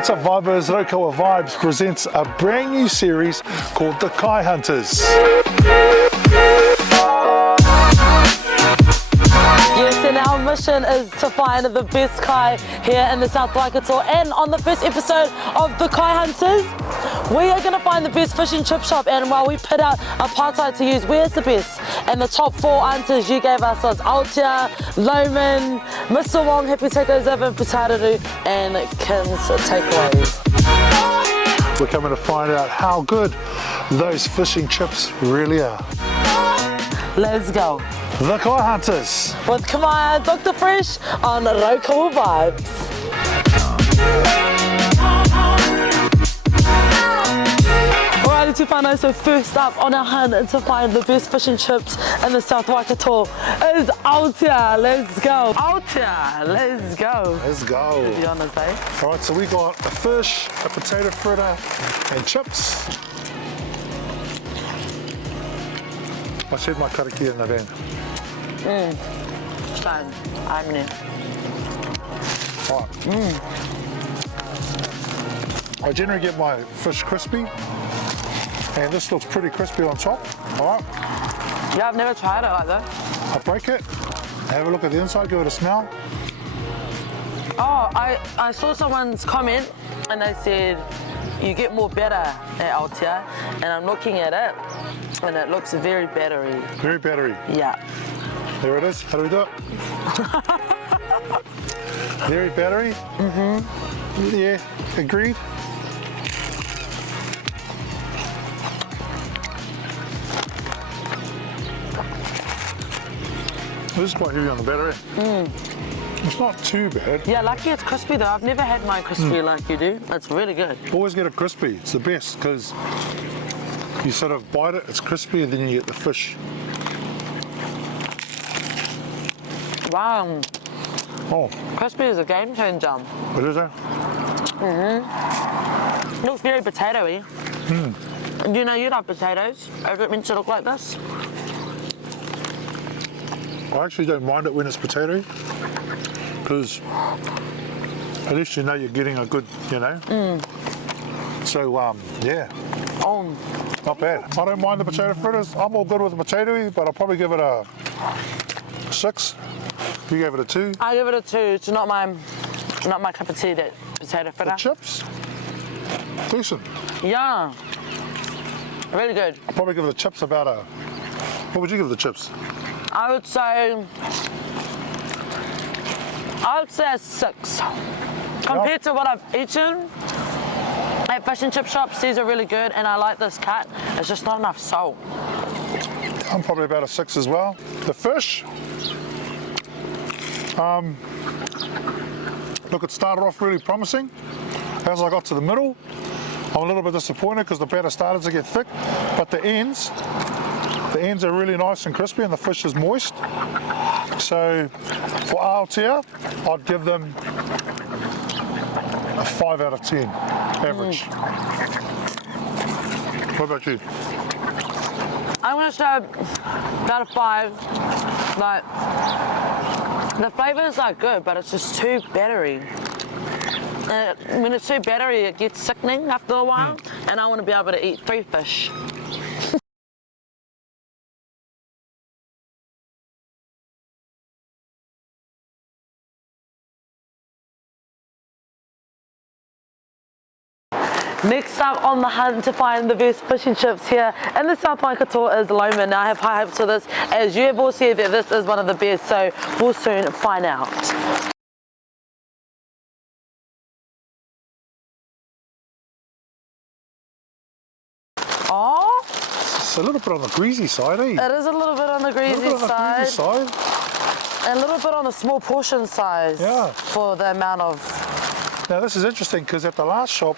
What's up, Vibers? Raukaua Vibes presents a brand new series called The Kai Hunters. Yes, and our mission is to find the best kai here in the South Waikato. And on the first episode of The Kai Hunters, we are going to find the best fish and chip shop. And while we put out a partai to use, where's the best? And the top 4 answers you gave us was Aotea, Loman, Mr. Wong, Happy Takeaways Over, Putararu, and Kim's Takeaways. We're coming to find out how good those fishing chips really are. Let's go. The Kai Hunters. With Kamaea Drfresh on Raukaua Vibes. Alrighty, Tupano, so first up on our hunt to find the best fish and chips in the South Waikato is Aotea. Let's go. Aotea, let's go. Let's go. To be honest, eh? Alright, so we got a fish, a potato fritter, and chips. I said my kariki in the van. Fine, I'm there. Alright. I generally get my fish crispy, and this looks pretty crispy on top. Alright. Yeah, I've never tried it like that. I break it, have a look at the inside, give it a smell. Oh, I saw someone's comment and they said you get more better at Aotea, and I'm looking at it and it looks very battery. Very battery. Yeah. There it is. How do we do it? Very battery. Yeah, agreed. This is quite heavy on the battery. It's not too bad. Yeah, lucky it's crispy though. I've never had mine crispy like you do. It's really good. Always get it crispy. It's the best because you sort of bite it, it's crispy, and then you get the fish. Wow, Oh, crispy is a game changer. what is that? Looks very potatoey. And you know you love potatoes. Is it meant to look like this? I actually don't mind it when it's potatoey because at least you know you're getting a good, So, yeah. Oh, Not bad. I don't mind the potato fritters. I'm all good with the potatoey, but I'll probably give it a 6. You gave it a 2. I give it a 2. It's not my cup of tea, that potato fritter. The chips, decent. Yeah, really good. I'll probably give the chips about a. What would you give the chips? I would say a 6. Compared to what I've eaten at fish and chip shops, these are really good, and I like this cut. It's just not enough salt. I'm probably about a 6 as well. The fish. Look, it started off really promising. As I got to the middle, I'm a little bit disappointed because the batter started to get thick, but the ends are really nice and crispy and the fish is moist. So for Aotea, I'd give them a 5 out of 10 average. What about you? I'm gonna say about a 5, but the flavors are good, but it's just too battery. When it's too battery, it gets sickening after a while, and I want to be able to eat 3 fish. Next up on the hunt to find the best fish and chips here in the South Waikato is Loman. Now I have high hopes for this, as you have all said that this is one of the best, so we'll soon find out. Oh, It's a little bit on the greasy side, eh? it is a little bit on the greasy side. side. A little bit on the small portion size. Yeah. For the amount of. Now this is interesting because at the last shop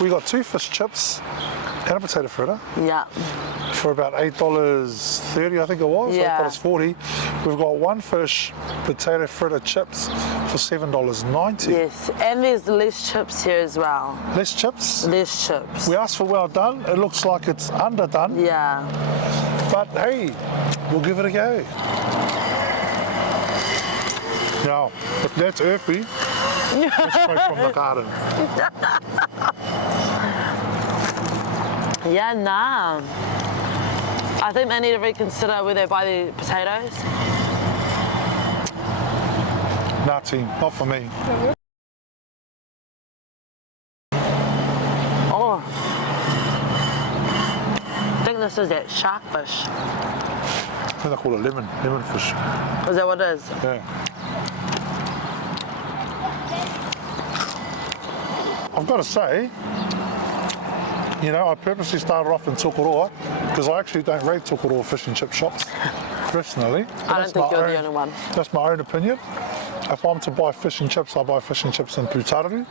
we got 2 fish chips and a potato fritter Yeah. for about $8.30, I think it was. Yeah. $8.40. We've got 1 fish potato fritter chips for $7.90. Yes, and there's less chips here as well. Less chips. Less chips. We asked for well done. It looks like it's underdone. Yeah. But hey, we'll give it a go. Now, if that's earthy, straight from the garden. Yeah, nah. I think they need to reconsider where they buy the potatoes. Nah, team, not for me. Oh. I think this is that shark fish. I think they call it lemon fish. Is that what it is? Yeah. I've got to say, you know, I purposely started off in Tokoroa because I actually don't rate Tokoroa fish and chip shops personally. I don't think you're the only one. That's my own opinion. If I'm to buy fish and chips, I buy fish and chips in Putararu.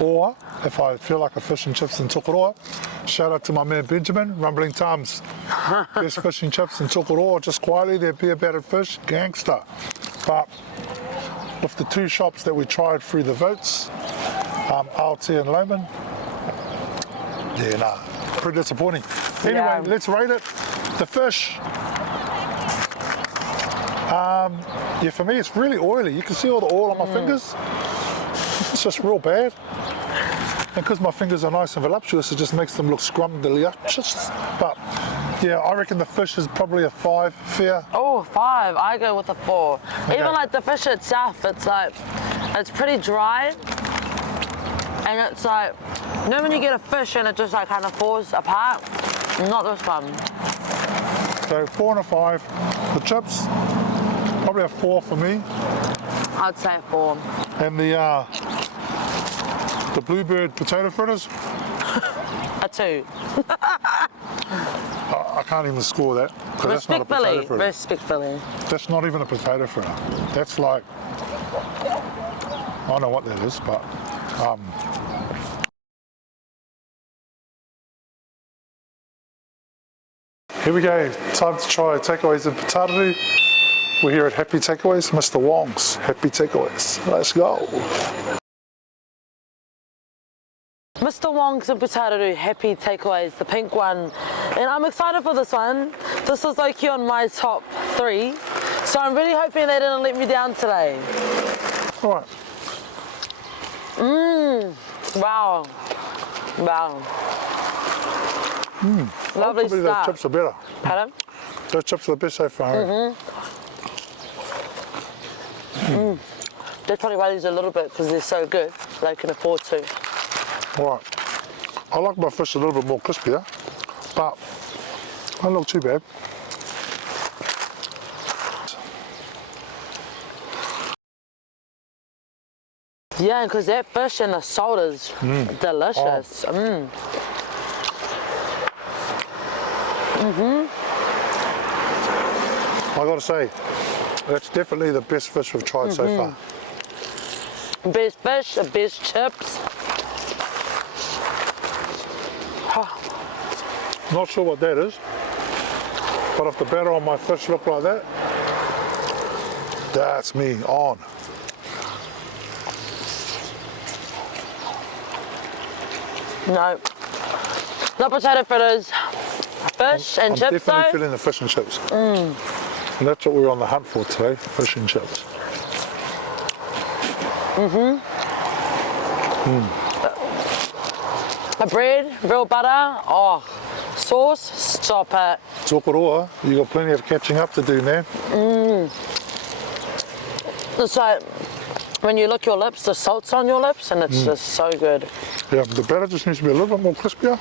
Or if I feel like a fish and chips in Tokoroa, shout out to my man Benjamin, Rumbling Times. Best fish and chips in Tokoroa, just quietly, they're beer battered fish, gangster. But with the two shops that we tried through the votes, Aotea and Layman, yeah, nah, pretty disappointing. Anyway, Yeah. let's rate it. The fish, yeah, for me it's really oily. You can see all the oil on my fingers. It's just real bad. And because my fingers are nice and voluptuous, it just makes them look scrumdiddlyumptious. But yeah, I reckon the fish is probably a 5, fair. Oh, 5. I go with a 4. Okay. Even like the fish itself, it's like, it's pretty dry. And it's like, you know when you get a fish and it just like kind of falls apart? Not this one. So 4 and a 5. The chips, probably a 4 for me. I'd say 4. And the bluebird potato fritters, A 2. I can't even score that. 'Cause that's not a potato Respectfully. fritter. Respectfully. That's not even a potato fritter. That's like, I don't know what that is, but here we go. Time to try takeaways in Putararu. We're here at Happy Takeaways, Mr. Wong's Happy Takeaways. Let's go. Mr. Wong's and Putararu Happy Takeaways, the pink one. And I'm excited for this one. This is like on my top 3. So I'm really hoping they didn't let me down today. All right. Wow. Wow. Lovely Probably start. those chips are better. Pardon? Those chips are the best so far. They probably weigh these a little bit because they're so good. They can afford to. All right. I like my fish a little bit more crispier, but don't look too bad. Yeah, because that fish and the salt is delicious. I got to say, that's definitely the best fish we've tried so far. Best fish, the best chips. Not sure what that is, but if the batter on my fish look like that, that's me on. No. Not potato fritters. Fish and I'm chips definitely though. feeling the fish and chips. And that's what we're on the hunt for today, fish and chips. A bread, real butter. Oh, sauce, stop it. Tokoroa, you got plenty of catching up to do, man. It's like when you lick your lips, the salt's on your lips, and it's just so good. Yeah, the batter just needs to be a little bit more crispier.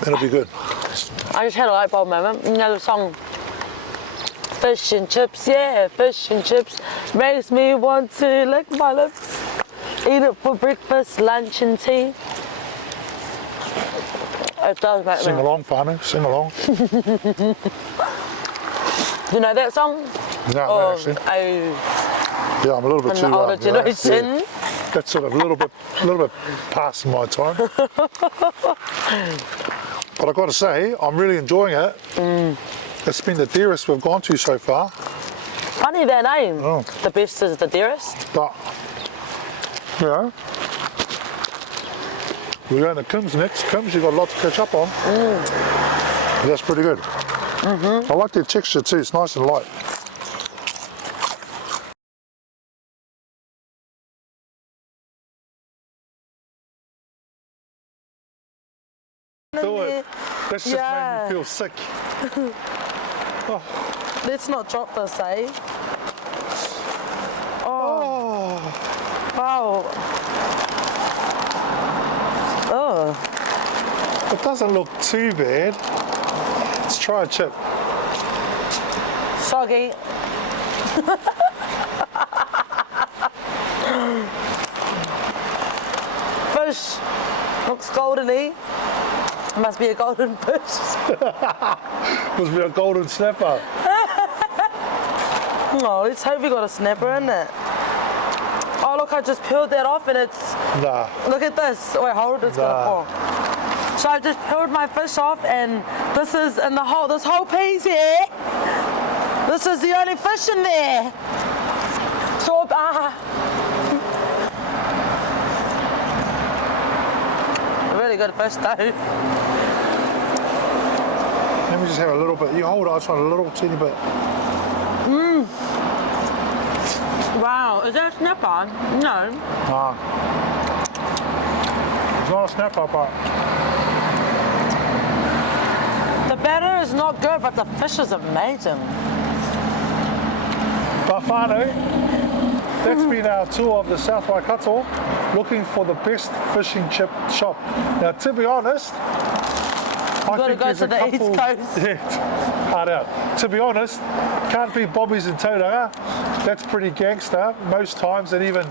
That'll be good. I just had a light bulb moment. You know the song, fish and chips, yeah, fish and chips makes me want to lick my lips. Eat it for breakfast, lunch and tea. It does make Sing me. along, Whānau, sing along. You know that song? No, actually. Yeah, I'm a little bit From too the older generation. Yeah. That's sort of a little bit past my time. But I've got to say, I'm really enjoying it. It's been the dearest we've gone to so far. Funny that name. Oh. The best is the dearest. But, you know, we're going to Kim's next. Kim's, you've got a lot to catch up on. That's pretty good. I like the texture too, it's nice and light. do it. That's just Yeah. made me feel sick. Let's not drop this, eh? Oh, Wow. Oh. it doesn't look too bad. Let's try a chip. Soggy. Fish looks goldeny. Must be a golden fish. Must be a golden snapper. Oh, let's hope we got a snapper in it. Oh, look, I just peeled that off and it's... Nah. Look at this. Wait, hold it, it's gonna fall. So I just peeled my fish off and this is in the whole, this whole piece here. This is the only fish in there. So, really good fish though. Let me just have a little bit. You hold it, I just want a little teeny bit. Wow, is that a snapper? No. Nah. It's not a snapper, but The batter is not good, but the fish is amazing. Bafano, that's been our tour of the South Waikato, looking for the best fishing chip shop. Now, to be honest, I gotta think go there's to a the couple. East Coast. Yeah, hard out. To be honest, can't beat Bobby's in Tauranga. That's pretty gangster most times, and even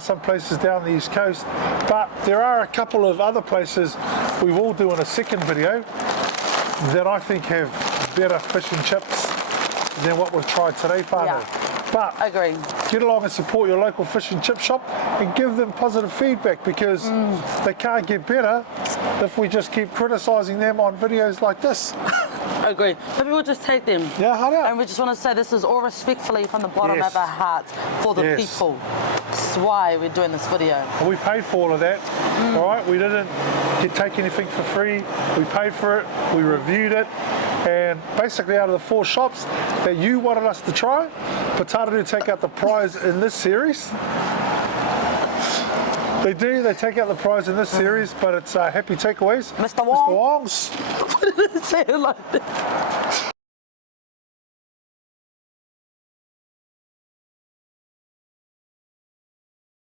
some places down the East Coast. But there are a couple of other places we will do in a second video that I think have better fish and chips than what we've tried today, Whānau. Yeah. But Agree. get along and support your local fish and chip shop and give them positive feedback, because they can't get better if we just keep criticising them on videos like this. Agree. Maybe we'll just take them. Yeah, hard And out. we just want to say this is all respectfully from the bottom Yes. of our heart for the Yes. people. That's why we're doing this video. And we paid for all of that, all right? We didn't take anything for free. We paid for it, we reviewed it, and basically out of the 4 shops that you wanted us to try, Potato take out the prize in this series. They take out the prize in this series, but it's happy takeaways. Mr. Wong. Mr. Wong's. Say it like that.